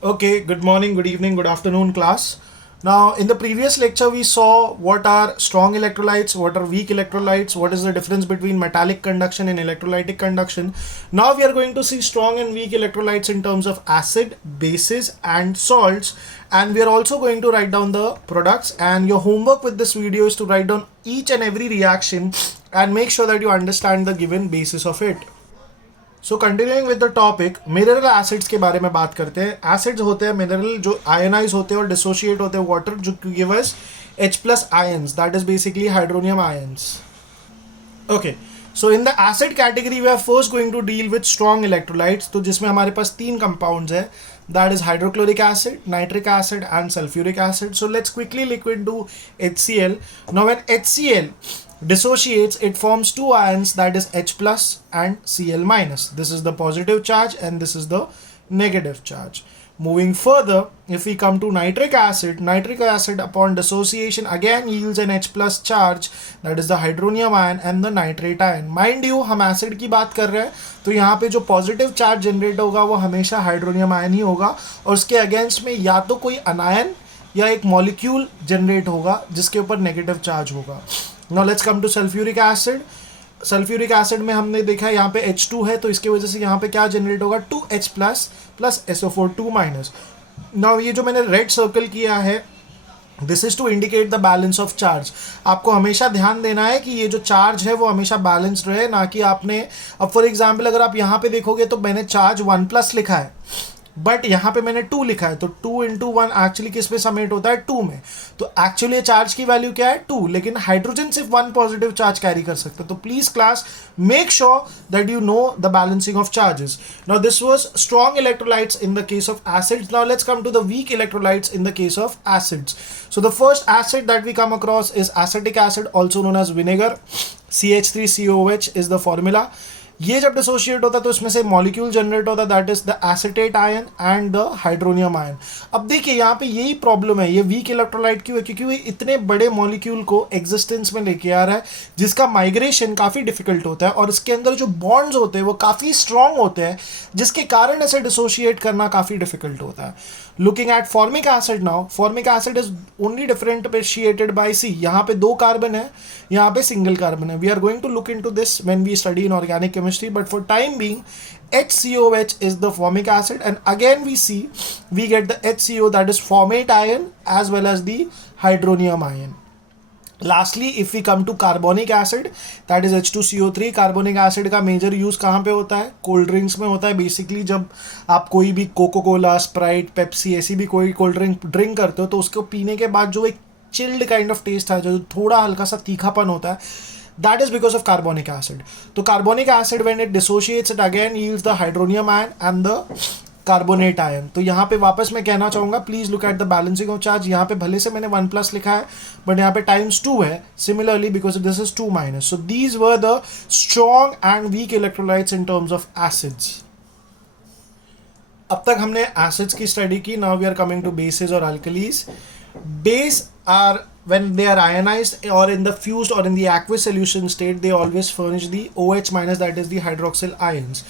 Okay, good morning, good evening, good afternoon, class. Now, in the previous lecture, we saw what are strong electrolytes, what are weak electrolytes, what is the difference between metallic conduction and electrolytic conduction. Now, we are going to see strong and weak electrolytes in terms of acid, bases, and salts. And we are also going to write down the products. And your homework with this video is to write down each and every reaction and make sure that you understand the given basis of it. So continuing with the topic, mineral acids के बारे में बात करते हैं. Acids होते हैं mineral जो ionise होते हैं और डिसोशिएट होते हैं वाटर, जो give us H plus ions, that is basically hydronium ions. Okay, so in the acid category we are first going to deal with strong electrolytes. तो जिसमें हमारे पास तीन कंपाउंड्स है, that is hydrochloric acid, nitric acid and sulphuric acid. So let's quickly liquid to HCl. Now when HCl dissociates, it forms two ions, that is H plus and Cl minus. This is the positive charge and this is the negative charge. Moving further, if we come to nitric acid upon dissociation again yields an H plus charge, that is the hydronium ion and the nitrate ion. Mind you, हम acid की बात कर रहे हैं तो यहाँ पे जो positive charge generate होगा वो हमेशा hydronium ion ही होगा और उसके against में या तो कोई anion या एक molecule generate होगा जिसके ऊपर negative charge होगा. Now let's come to sulfuric acid. Sulphuric acid में हमने देखा यहाँ पे H2 है तो इसकी वजह से यहाँ पे क्या जनरेट होगा 2H plus plus SO4 2 minus. Now ये जो मैंने रेड सर्कल किया है, this is to indicate the balance of charge. आपको हमेशा ध्यान देना है कि ये जो चार्ज है वो हमेशा बैलेंस्ड रहे, ना कि आपने, अब फॉर एग्जाम्पल अगर आप यहाँ पे देखोगे तो मैंने चार्ज 1 प्लस लिखा है बट यहाँ पे मैंने 2 लिखा है, तो 2 इंटू 1 एक्चुअली किस में समेट होता है 2 में. तो एक्चुअली चार्ज की वैल्यू क्या है 2, लेकिन हाइड्रोजन सिर्फ 1 पॉजिटिव चार्ज कैरी कर सकता है. तो please class make sure that you know the balancing of charges. Now this was strong electrolytes in the case of acids. Now let's come to the weak electrolytes in the case of acids. So the first acid that we come across is acetic acid, also known as vinegar. CH3COOH is the formula. ये जब dissociate होता है तो इसमें से molecule generate होता है, that is the acetate ion and the hydronium ion. अब देखिए यहाँ पे यही प्रॉब्लम है, ये वीक इलेक्ट्रोलाइट क्यों है, क्योंकि वो इतने बड़े मॉलिक्यूल को एग्जिस्टेंस में लेके आ रहा है जिसका माइग्रेशन काफ़ी डिफिकल्ट होता है और इसके अंदर जो बॉन्ड्स होते हैं वो काफ़ी स्ट्रॉन्ग होते हैं जिसके कारण इसे डिसोशिएट करना काफ़ी डिफिकल्ट होता है. Looking at formic acid now, formic acid is only differentiated by C. यहाँ पे 2 कार्बन है, यहाँ पे सिंगल कार्बन है. We are going to look into this when we study in organic chemistry, but for time being HCOH is the formic acid, and again we get the HCO, that is formate ion as well as the hydronium ion. Lastly, if we come to carbonic acid, that is H2CO3. Carbonic acid का major use कहाँ पे होता है, cold drinks में होता है. Basically जब आप कोई भी कोको कोला, स्प्राइट, पेप्सी ऐसी भी कोई कोल्ड ड्रिंक करते हो तो उसको पीने के बाद जो एक चिल्ड काइंड ऑफ टेस्ट है, जो थोड़ा हल्का सा तीखापन होता है, that is because of carbonic acid. तो carbonic acid when it dissociates it again yields the hydronium ion and the carbonate ion. तो यहाँ पे वापस मैं कहना चाहूँगा, please look at the balancing of charge. यहाँ पे भले से मैंने 1 प्लस लिखा है बट यहाँ पे टाइम्स 2 है, similarly because this is 2 minus. So these were the strong and weak electrolytes in terms of acids. अब तक हमने एसिड्स की स्टडी की. Now we are coming to bases और alkalis. Base are, when they are ionized or in the fused or in the aqueous solution state, they always furnish the OH minus, that is the hydroxyl ions.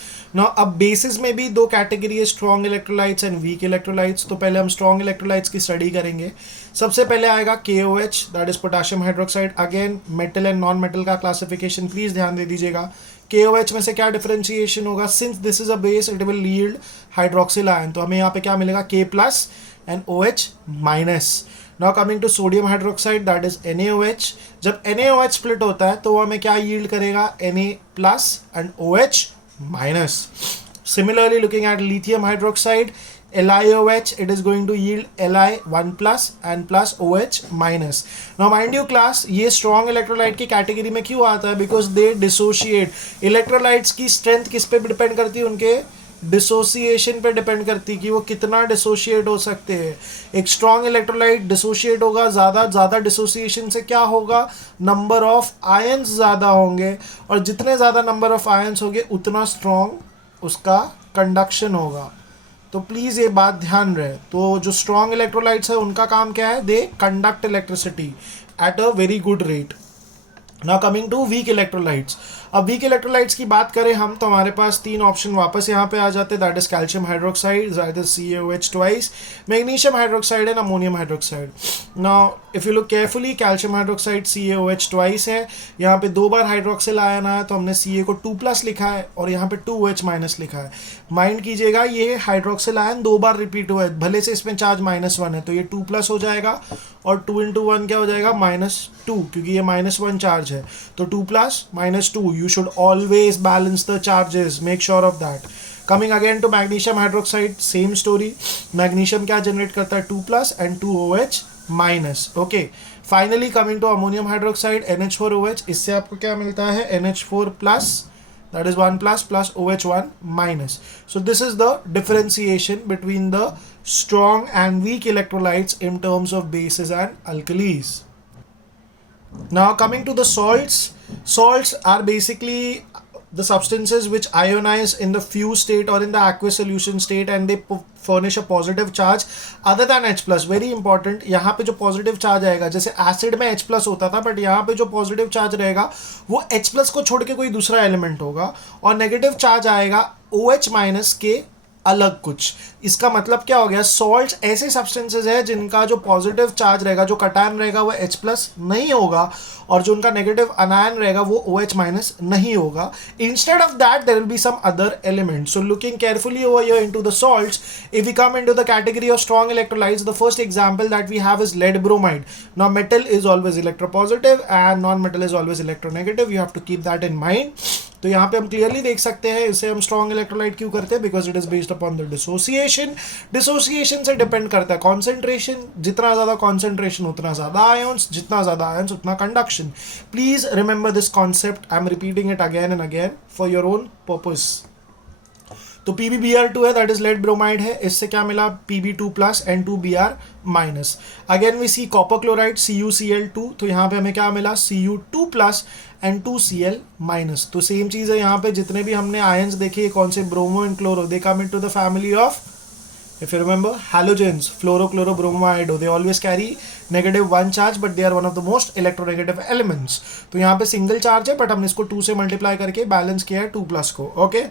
Now अब bases में भी 2 category है, strong electrolytes and weak electrolytes. तो पहले हम strong electrolytes की study करेंगे. सबसे पहले आएगा KOH, that is potassium hydroxide. Again metal and non metal का क्लासिफिकेशन प्लीज ध्यान दे दीजिएगा. KOH में से क्या डिफरेंशिएशन होगा, since this is a base it will yield hydroxyl ion. तो हमें यहाँ पे क्या मिलेगा K plus and OH minus. Now coming to sodium hydroxide, that is NaOH. जब NaOH split होता है तो वो हमें क्या yield करेगा, Na plus and OH minus. Similarly looking at lithium hydroxide, LiOH, it is going to yield Li 1 plus and plus OH minus. Now mind you class, ये strong electrolyte की category में क्यों आता है, because they dissociate. Electrolytes की strength किस पे depend करती है, उनके डिसोसिएशन पे डिपेंड करती है कि वो कितना डिसोशिएट हो सकते हैं. एक स्ट्रॉन्ग इलेक्ट्रोलाइट डिसोशिएट होगा, ज़्यादा डिसोसिएशन से क्या होगा, नंबर ऑफ आयंस ज़्यादा होंगे और जितने ज़्यादा नंबर ऑफ आयंस होंगे उतना स्ट्रॉन्ग उसका कंडक्शन होगा. तो प्लीज़ ये बात ध्यान रहे. तो जो स्ट्रॉन्ग इलेक्ट्रोलाइट्स है उनका काम क्या है, they conduct electricity at a very good rate. Now coming to weak electrolytes. अब वीक इलेक्ट्रोलाइट्स की बात करें हम तो हमारे पास तीन ऑप्शन वापस यहाँ पे आ जाते हैं, that is calcium hydroxide, that is CaOH twice, magnesium hydroxide and ammonium hydroxide. Now if you look carefully, calcium hydroxide CaOH twice है, यहाँ पे दो बार हाइड्रोक्सिल आयन आया तो हमने Ca को 2+ लिखा है और यहाँ पे 2OH- लिखा है। माइंड कीजिएगा ये हाइड्रोक्सिल आयन दो बार रिपीट हुआ है, भले से इसमें चार्ज -1 है तो ये 2+ हो जाएगा और 2 × 1 क्या हो जाएगा -2, क्योंकि ये -1 चार्ज है तो 2+ -2, you should always balance the charges, make sure of that. Coming again to magnesium hydroxide, same story, magnesium क्या generate करता है 2+ and 2OH-, okay. Finally coming to ammonium hydroxide, NH4OH, इससे आपको क्या मिलता है NH4+, that is 1+ plus OH1-. So this is the differentiation between the strong and weak electrolytes in terms of bases and alkalis. Now coming to the salts are basically the substances which ionize in the fused state or in the aqueous solution state and they furnish a positive charge other than H+. Very important, यहाँ पे जो positive charge आएगा, जैसे acid में H+ होता था but यहाँ पे जो पॉजिटिव चार्ज रहेगा वो H+ को छोड़ के कोई दूसरा एलिमेंट होगा और नेगेटिव चार्ज आएगा OH- के अलग कुछ। इसका मतलब क्या हो गया, सॉल्ट्स ऐसे सब्सटेंसेस है जिनका जो पॉजिटिव चार्ज रहेगा, जो कटायन रहेगा वो H+ नहीं होगा और जो उनका नेगेटिव अनायन रहेगा वो OH- नहीं होगा। Instead of that there will be some other element. So looking carefully over here into the salts, if we come into the category of strong electrolytes, the first example that we have is lead bromide. Now metal is always electropositive and non-metal is always electronegative, you have to keep that in mind. तो यहाँ पे हम clearly देख सकते हैं इसे हम strong electrolyte क्यों करते हैं, because it is based upon the dissociation से डिपेंड करता है कॉन्सेंट्रेशन, जितना ज़्यादा कॉन्सेंट्रेशन उतना ज़्यादा आयंस, जितना ज़्यादा आयंस उतना conduction. Please remember this concept, I am repeating it again and again for your own purpose. तो PbBr2 है, दैट इज लेड ब्रोमाइड है, इससे क्या मिला Pb2+ and 2Br-। Again we see copper chloride CuCl2, तो यहाँ पे हमें क्या मिला Cu2+ and 2Cl-। तो सेम चीज़ है यहाँ पे, जितने भी हमने आयंस देखे कौन से, bromo and chloro, they come into the family of, if you remember, halogens, fluoro, chloro, bromo, iodo, they always carry -1 charge but they are one of the most electronegative elements. तो यहाँ पे single charge है but हमने इसको 2 से multiply करके balance किया है 2+ को, okay.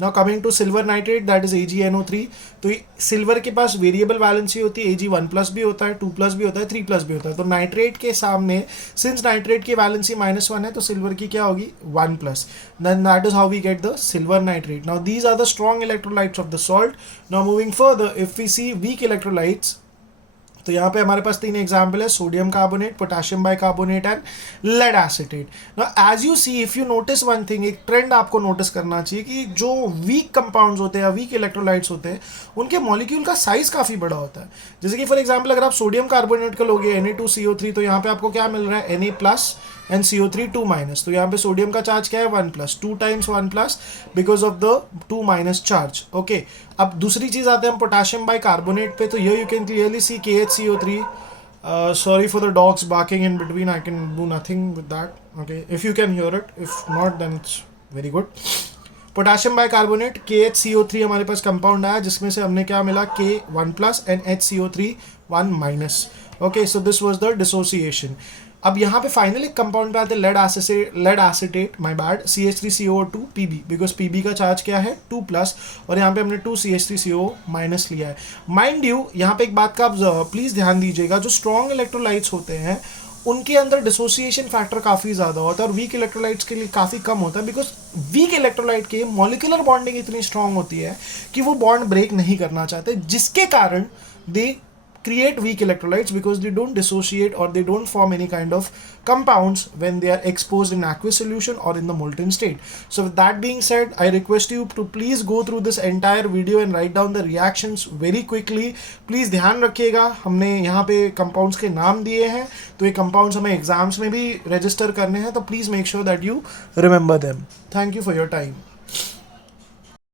Now coming to silver nitrate, that is AgNO3। तो सिल्वर के पास वेरिएबल वैलेंसी होती है, Ag1+ भी होता है, 2+ भी होता है, 3+ भी होता है। तो नाइट्रेट के सामने सिंस नाइट्रेट की वैलेंसी -1 है तो सिल्वर की क्या होगी 1+, then that is how we get the silver nitrate. Now these are the strong electrolytes of the salt. Now moving further, if we see weak electrolytes, तो यहाँ पे हमारे पास 3 एग्जाम्पल है, sodium carbonate, potassium bicarbonate and lead acetate. Now as you see, if you notice one thing, एक trend आपको notice करना चाहिए कि जो वीक कंपाउंड्स होते हैं, वीक इलेक्ट्रोलाइट्स होते हैं, उनके मॉलिक्यूल का साइज काफ़ी बड़ा होता है। जैसे कि फॉर एग्जाम्पल अगर आप सोडियम कार्बोनेट का लोगे Na2CO3, तो यहाँ पे आपको क्या मिल रहा है Na+ एंड CO3 2-। तो यहाँ पे सोडियम का चार्ज क्या है 1+, 2 times 1+ because of the 2- charge, okay. अब दूसरी चीज़ आते हैं हम पोटेशियम बाइकार्बोनेट पे, तो ये you can clearly see KHCO3। Sorry for the dogs barking in between, I can do nothing with that, okay, if you can hear it, if not then it's very good. Potassium bicarbonate KHCO3 हमारे पास compound आया जिसमें से हमने क्या मिला K1+ and HCO3 1-। Okay, so this was the dissociation. अब यहाँ पे फाइनल एक कंपाउंड पे आते हैं lead acetate, my bad, CH3COO2 Pb, because Pb का चार्ज क्या है 2+ और यहाँ पे हमने 2 CH3COO- लिया है। माइंड यू, यहाँ पे एक बात का आप प्लीज़ ध्यान दीजिएगा, जो स्ट्रॉन्ग इलेक्ट्रोलाइट्स होते हैं उनके अंदर डिसोसिएशन फैक्टर काफ़ी ज़्यादा होता है और वीक इलेक्ट्रोलाइट्स के लिए काफ़ी कम होता है, बिकॉज वीक इलेक्ट्रोलाइट के मॉलिक्यूलर बॉन्डिंग इतनी स्ट्रांग होती है कि वो बॉन्ड ब्रेक नहीं करना चाहते, जिसके कारण दे create weak electrolytes because they don't dissociate or they don't form any kind of compounds when they are exposed in aqueous solution or in the molten state. So with that being said, I request you to please go through this entire video and write down the reactions very quickly. Please ध्यान रखिएगा, हमने यहाँ पे compounds के नाम दिए हैं, तो ये compounds हमें exams में भी register करने हैं, तो please make sure that you remember them. Thank you for your time.